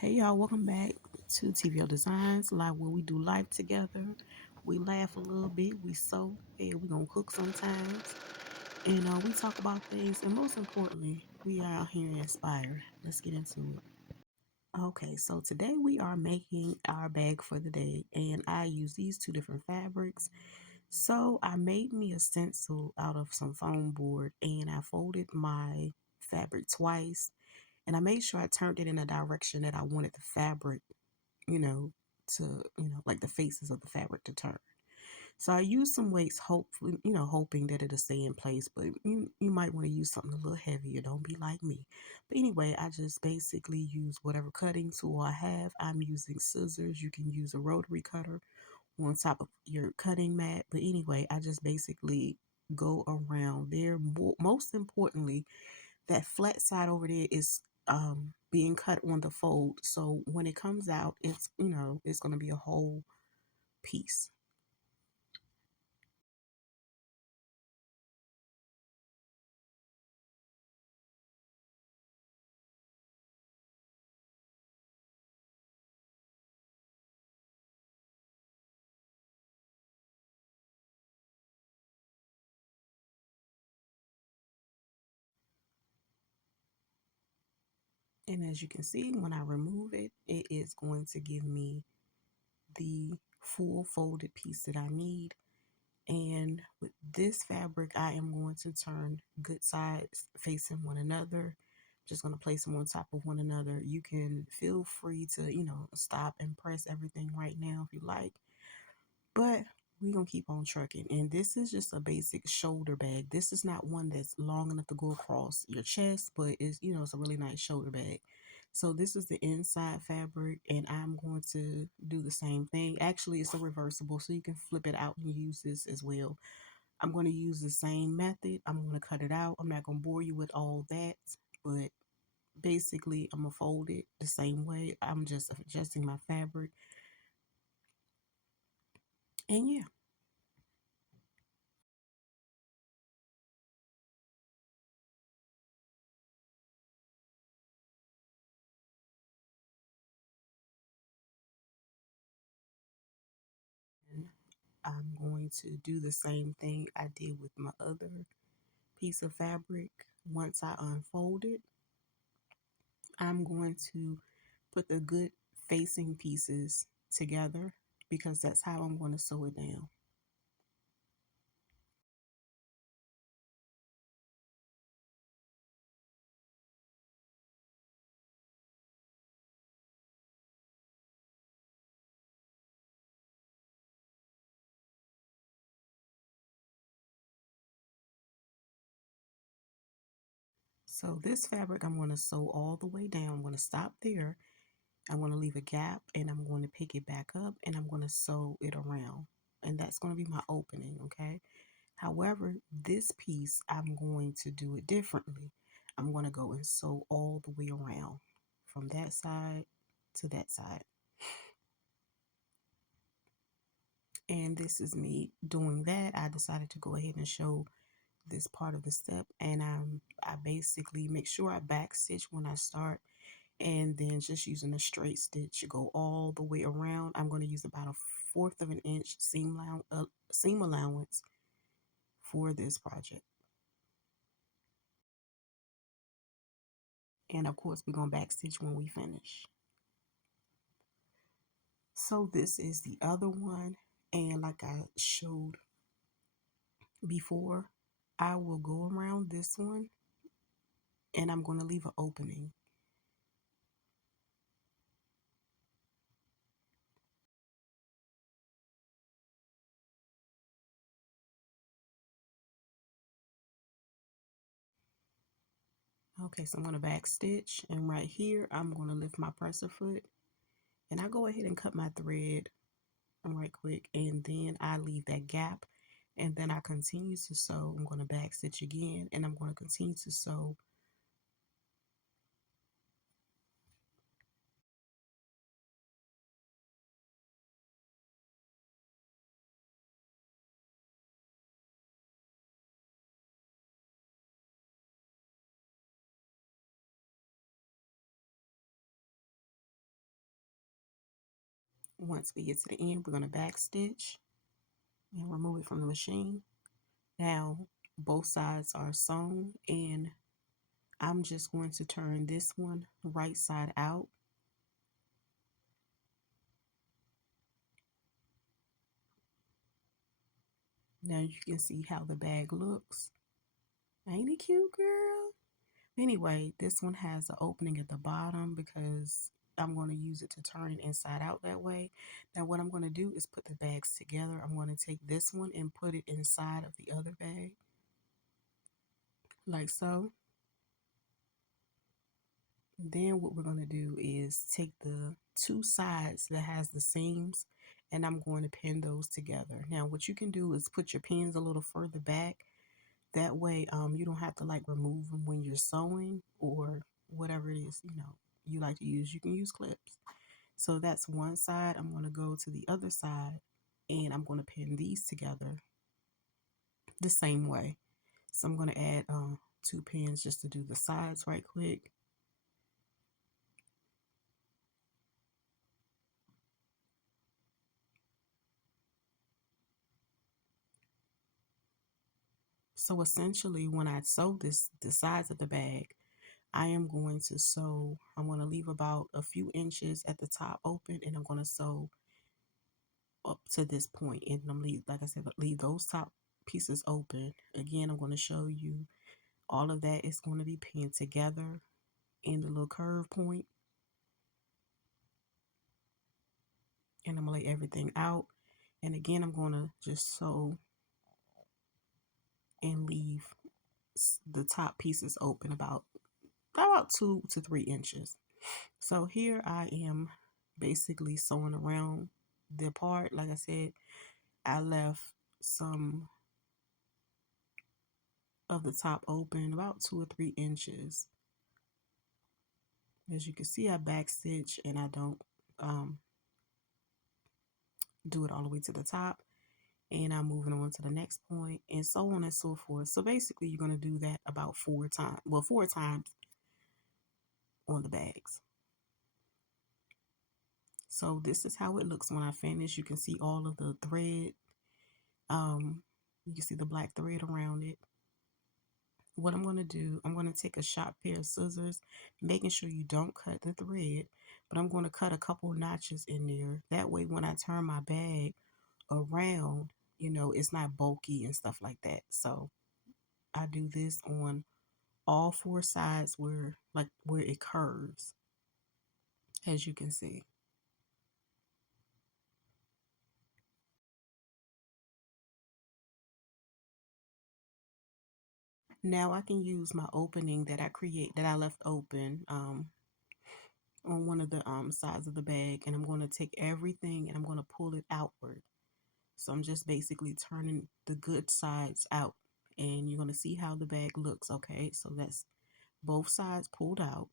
Hey y'all, welcome back to TVO Designs, live where we do life together. We laugh a little bit, we sew, hey, we gonna cook sometimes, and we talk about things, and most importantly, we are out here inspired. Let's get into it. Okay, so today we are making our bag for the day, and I use these two different fabrics. So I made me a stencil out of some foam board, and I folded my fabric twice, and I made sure I turned it in a direction that I wanted the fabric, you know, like the faces of the fabric to turn. So I used some weights, hopefully, hoping that it'll stay in place. But you might want to use something a little heavier. Don't be like me. But anyway, I just basically use whatever cutting tool I have. I'm using scissors. You can use a rotary cutter on top of your cutting mat. But anyway, I just basically go around there. Most importantly, that flat side over there is being cut on the fold, so when it comes out, it's going to be a whole piece. And as you can see, when I remove it, it is going to give me the full folded piece that I need. And with this fabric, I am going to turn good sides facing one another. Just going to place them on top of one another. You can feel free to, stop and press everything right now if you like. But we're gonna keep on trucking. And this is just a basic shoulder bag. This is not one that's long enough to go across your chest, but it's a really nice shoulder bag. So this is the inside fabric, and I'm going to do the same thing. Actually, it's a reversible, so you can flip it out and use this as well. I'm going to use the same method. I'm going to cut it out. I'm not going to bore you with all that, but basically I'm going to fold it the same way. I'm just adjusting my fabric. And yeah. I'm going to do the same thing I did with my other piece of fabric. Once I unfold it, I'm going to put the good facing pieces together because that's how I'm going to sew it down. So this fabric, I'm going to sew all the way down. I'm going to stop there. I'm going to leave a gap, and I'm going to pick it back up, and I'm going to sew it around. And that's going to be my opening, okay? However, this piece, I'm going to do it differently. I'm going to go and sew all the way around from that side to that side. And this is me doing that. I decided to go ahead and show this part of the step, and I basically make sure I back stitch when I start, and then just using a straight stitch go all the way around. I'm going to use about a fourth of an inch seam allowance for this project. And of course, we're going to back stitch when we finish. So this is the other one. And like I showed before, I will go around this one, and I'm going to leave an opening. Okay, so I'm going to back stitch, and right here, I'm going to lift my presser foot, and I go ahead and cut my thread right quick, and then I leave that gap, and then I continue to sew. I'm going to back stitch again, and I'm going to continue to sew. Once we get to the end, we're going to back stitch and remove it from the machine. Now both sides are sewn, and I'm just going to turn this one right side out. Now you can see how the bag looks. Ain't it cute, girl? Anyway, this one has an opening at the bottom because I'm going to use it to turn it inside out that way. Now what I'm going to do is put the bags together. I'm going to take this one and put it inside of the other bag, like so. Then what we're going to do is take the two sides that has the seams, and I'm going to pin those together. Now what you can do is put your pins a little further back. That way you don't have to like remove them when you're sewing or whatever it is, you like to use. You can use clips. So that's one side. I'm going to go to the other side, and I'm going to pin these together the same way. So I'm going to add two pins just to do the sides right quick. So essentially when I sew the sides of the bag, I'm going to leave about a few inches at the top open, and I'm going to sew up to this point, and I'm leave, like I said, leave those top pieces open. Again, I'm going to show you all of that is going to be pinned together in the little curve point, and I'm going to lay everything out. And again, I'm going to just sew and leave the top pieces open about 2 to 3 inches. So here I am basically sewing around the part. Like I said, I left some of the top open about 2 or 3 inches. As you can see, I backstitch and I don't do it all the way to the top. And I'm moving on to the next point, and so on and so forth. So basically, you're going to do that about 4 times. Well, 4 times on the bags. So this is how it looks when I finish. You can see all of the thread. You can see the black thread around it. What I'm going to do, I'm going to take a sharp pair of scissors, making sure you don't cut the thread, but I'm going to cut a couple notches in there. That way, when I turn my bag around, it's not bulky and stuff like that. So I do this on all 4 sides where it curves, as you can see. Now I can use my opening that I left open on one of the sides of the bag, and I'm going to take everything and I'm going to pull it outward. So I'm just basically turning the good sides out, and you're going to see how the bag looks. Okay, so that's both sides pulled out.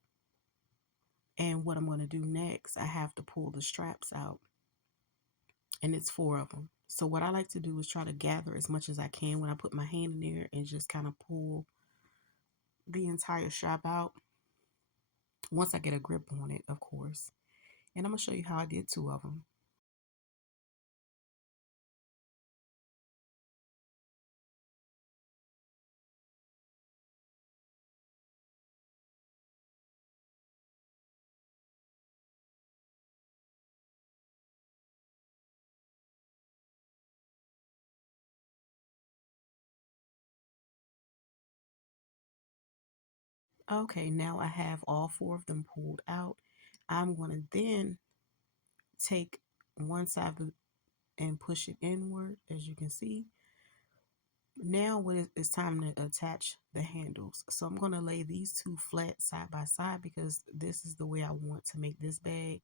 And what I'm going to do next, I have to pull the straps out, and it's 4 of them. So what I like to do is try to gather as much as I can when I put my hand in there and just kind of pull the entire strap out once I get a grip on it, of course. And I'm going to show you how I did 2 of them. Okay, now I have all 4 of them pulled out. I'm going to then take one side and push it inward, as you can see. Now it's time to attach the handles. So I'm going to lay these 2 flat side by side because this is the way I want to make this bag.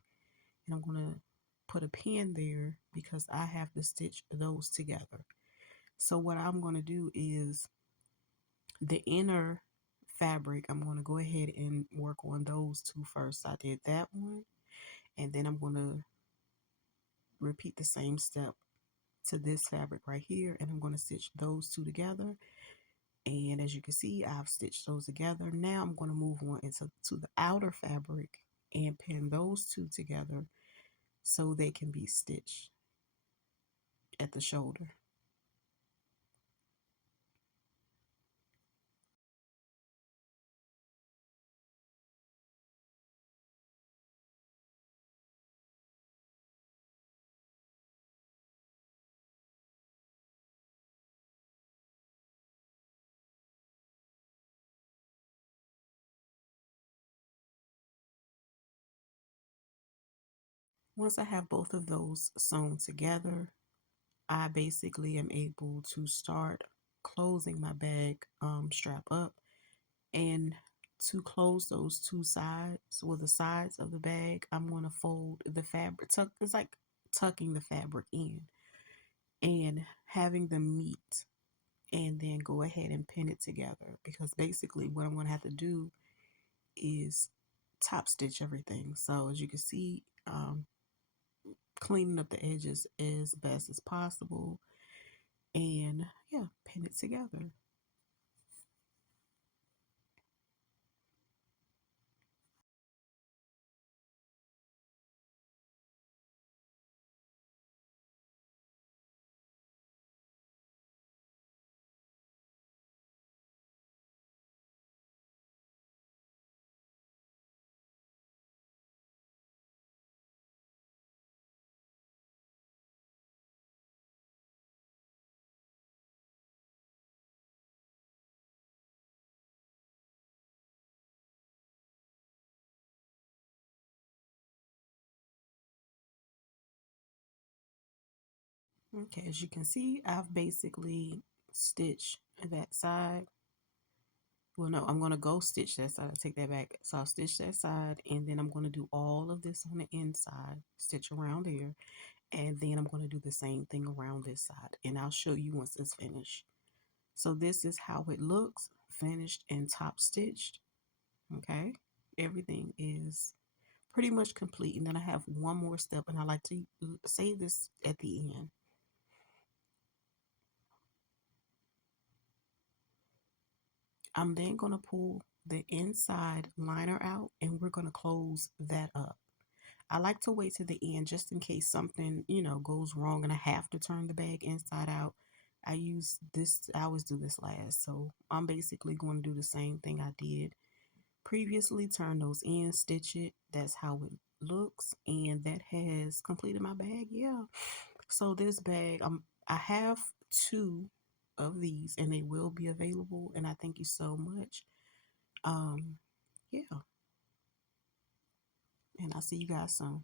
And I'm going to put a pin there because I have to stitch those together. So what I'm going to do is the inner fabric, I'm going to go ahead and work on those 2 first. I did that one, and then I'm going to repeat the same step to this fabric right here, and I'm going to stitch those 2 together. And as you can see, I've stitched those together. Now I'm going to move on into the outer fabric and pin those 2 together so they can be stitched at the shoulder. Once I have both of those sewn together, I basically am able to start closing my bag strap up. And to close those two sides, or the sides of the bag, I'm going to fold the fabric. It's like tucking the fabric in and having them meet, and then go ahead and pin it together. Because basically, what I'm going to have to do is top stitch everything. So as you can see, cleaning up the edges as best as possible, and yeah, pin it together. Okay, as you can see, I've basically stitched that side. Well, no, I'm going to go stitch that side. I take that back. So I'll stitch that side, and then I'm going to do all of this on the inside, stitch around there, and then I'm going to do the same thing around this side, and I'll show you once it's finished. So this is how it looks, finished and top stitched. Okay, everything is pretty much complete, and then I have one more step, and I like to save this at the end. I'm then going to pull the inside liner out, and we're going to close that up. I like to wait to the end just in case something, goes wrong and I have to turn the bag inside out. I always do this last. So I'm basically going to do the same thing I did previously, turn those in, stitch it. That's how it looks. And that has completed my bag. Yeah. So this bag, I have two of these, and they will be available. And I thank you so much. Yeah. And I'll see you guys soon.